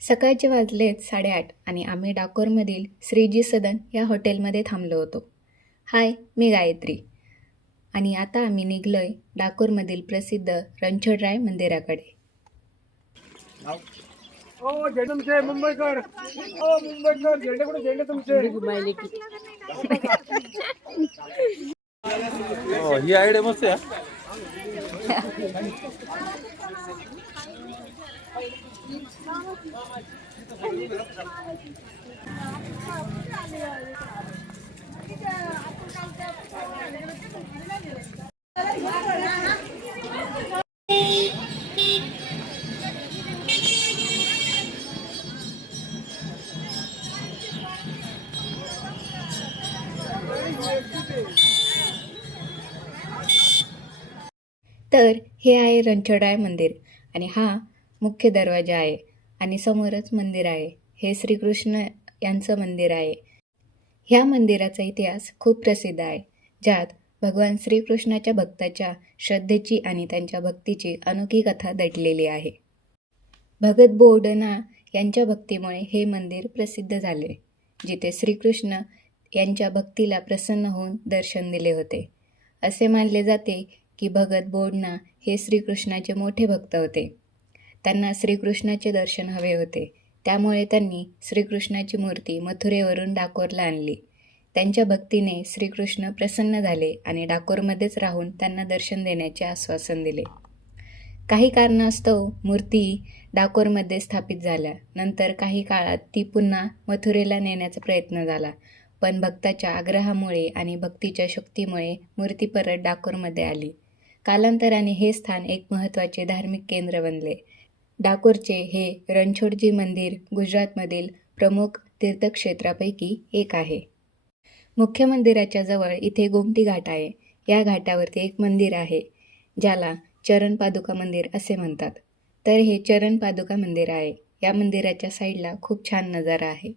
सकाळचे वाजलेत 8:30 आणि आम्ही डाकोरमधील श्रीजी सदन या हॉटेलमध्ये थांबलो होतो. हाय, मी गायत्री आणि आता आम्ही निघलोय डाकोरमधील प्रसिद्ध रणछोडराय मंदिराकडे. तुमचे मुंबईकर मुंबईकर झेंडे कुठे झेंडे तुमचे ही आयडिया मस्त आहे. तर हे आहे रणछोडराय मंदिर आणि हा मुख्य दरवाजा आहे आणि समोरच मंदिर आहे. हे श्रीकृष्ण यांचं मंदिर आहे. ह्या मंदिराचा इतिहास खूप प्रसिद्ध आहे, ज्यात भगवान श्रीकृष्णाच्या भक्ताच्या श्रद्धेची आणि त्यांच्या भक्तीची अनोखी कथा दडलेली आहे. भगत बोडना यांच्या भक्तीमुळे हे मंदिर प्रसिद्ध झाले, जिथे श्रीकृष्ण यांच्या भक्तीला प्रसन्न होऊन दर्शन दिले होते. असे मानले जाते की भगत बोडना हे श्रीकृष्णाचे मोठे भक्त होते. त्यांना श्रीकृष्णाचे दर्शन हवे होते, त्यामुळे त्यांनी श्रीकृष्णाची मूर्ती मथुरेवरून डाकोरला आणली. त्यांच्या भक्तीने श्रीकृष्ण प्रसन्न झाले आणि डाकोरमध्येच राहून त्यांना दर्शन देण्याचे आश्वासन दिले. काही कारणास्तव मूर्ती डाकोरमध्ये स्थापित झाल्या. नंतर काही काळात ती पुन्हा मथुरेला नेण्याचा प्रयत्न झाला, पण भक्ताच्या आग्रहामुळे आणि भक्तीच्या शक्तीमुळे मूर्ती परत डाकोरमध्ये आली. कालांतराने हे स्थान एक महत्त्वाचे धार्मिक केंद्र बनले. डाकोरचे हे रणछोडजी मंदिर गुजरातमधील प्रमुख तीर्थक्षेत्रापैकी एक आहे. मुख्य मंदिराच्या जवळ इथे गोमती घाट आहे. या घाटावरती एक मंदिर आहे, ज्याला चरण पादुका मंदिर असे म्हणतात. तर हे चरण पादुका मंदिर आहे. या मंदिराच्या साईडला खूप छान नजारा आहे.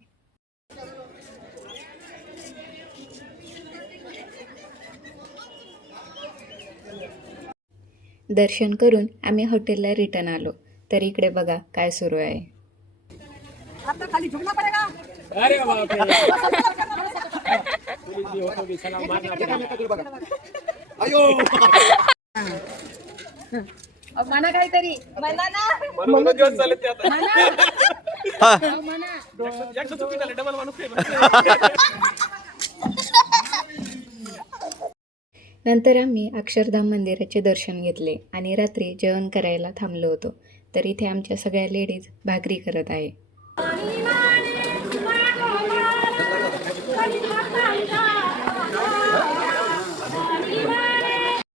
दर्शन करून आम्ही हॉटेलला रिटर्न आलो. तर इकडे बघा काय सुरू आहे. आता खाली झुकना पडेगा. अरे बाप रे सलाम मारना अयो मना काहीतरी मना ना मना दिवस चालत ते आता हां मना एकशे चुकी झाले डबल माणूस नंतर आम्ही अक्षरधाम मंदिराचे दर्शन घेतले आणि रात्री जेवण करायला थांबलो होतो. तर इथे आमच्या सगळ्या लेडीज भाकरी करत आहे.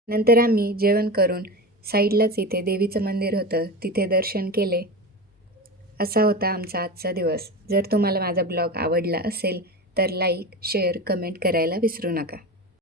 नंतर आम्ही जेवण करून साईडलाच इथे देवीचं मंदिर होतं, तिथे दर्शन केले. असा होता आमचा आजचा दिवस. जर तुम्हाला माझा ब्लॉग आवडला असेल तर लाईक, शेअर, कमेंट करायला विसरू नका.